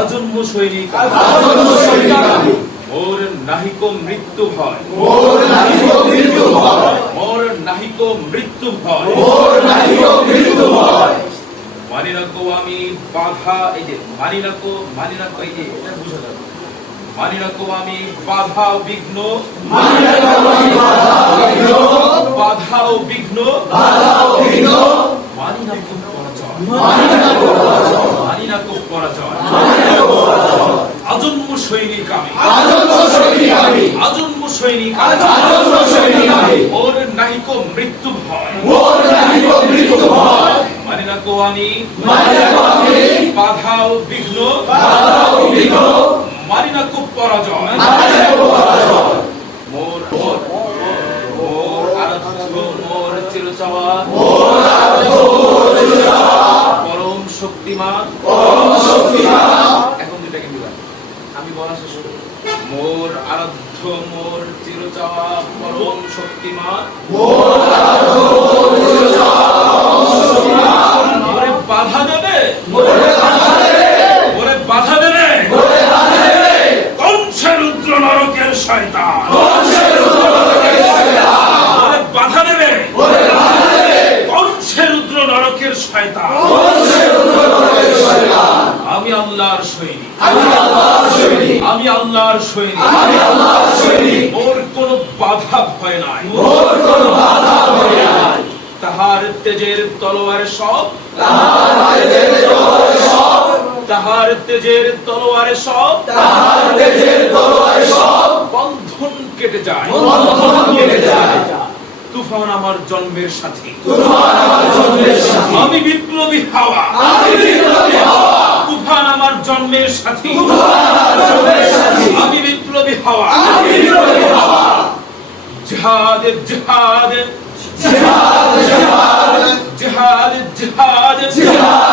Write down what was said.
আজন্ম সৈনিক মোর নাহিক মৃত্যু ভয়, মোর নাহিক মৃত্যু ভয়, মোর নাহিক মৃত্যু ভয়, মোর নাহিক মৃত্যু ভয়। মানি না কো আমি বাধা, এই যে মানি না কো এই যে এটা বুঝা যাবে, মানি না কো আমি বাধা বিঘ্ন, মানি না কো আমি বাধা বিঘ্ন, বাধা ও বিঘ্ন, বাধা ও বিঘ্ন, মানি না কো পরাজয়, মানি না কো পরাজয়, মানি না কো পরাজয়। মানি না কো পরাজয়। আজন্ম সৈনিক আমি, আজন্ম সৈনিক আমি, আজন্ম সৈনিক আমি, আজন্ম সৈনিক আমি, মোর নাহিক মৃত্যু ভয়, মোর নাহিক মৃত্যু ভয়। মানি না কো আমি মানি না কো আমি বাধা ও বিঘ্ন, বাধা ও বিঘ্ন, মানি না কো পরাজয়। মানি না কো পরাজয়। মোর মোর আরাধ্য মোর চিরচাওয়া, মোর আরাধ্য মোর চিরচাওয়া, পরম শক্তিমান, পরম শক্তিমান। এখন দুটাকে মিলান, আমি বলা শেষ করব। মোর আরাধ্য মোর চিরচাওয়া পরম শক্তিমান, মোর আরাধ্য মোর চিরচাওয়া, পরম শক্তিমান। মোরে বাধা দেবে, মোরে বাধা দেবে, মোরে বাধা দেবে, মোরে বাধা দেবে, কংসের রুদ্র নরকের শয়তান, কংসের রুদ্র নরকের শয়তান। মোরে বাধা দেবে, মোরে বাধা দেবে, কংসের রুদ্র নরকের শয়তান। কংসের রুদ্র নরকের শয়তান। আমি আল্লাহর সৈনিক, আমি আল্লাহর সৈনিক, আমি আল্লাহর সৈনিক, আমি আল্লাহর সৈনিক। মোর কোনো বাধা ভয় নাই, মোর কোনো বাধা ভয় নাই। তাহার তেজের তলোয়ার সব, তাহার তেজের তলোয়ার সব, তাহার তেজের তলোয়ার সব তাহার তেজের তলোয়ার সব বন্ধন কেটে যায়, বন্ধন কেটে যায়। তুফান আমার জন্মের সাথী, তুফান আমার জন্মের সাথী, আমি বিপ্লবী হাওয়া, আমি বিপ্লবী হাওয়া। তুফান আমার জন্মের সাথী, তুফান আমার জন্মের সাথী, আমি বিপ্লবী হাওয়া। আমি বিপ্লবী হাওয়া। জিহাদ জিহাদ জিহাদ জিহাদ জিহাদ জিহাদ জিহাদ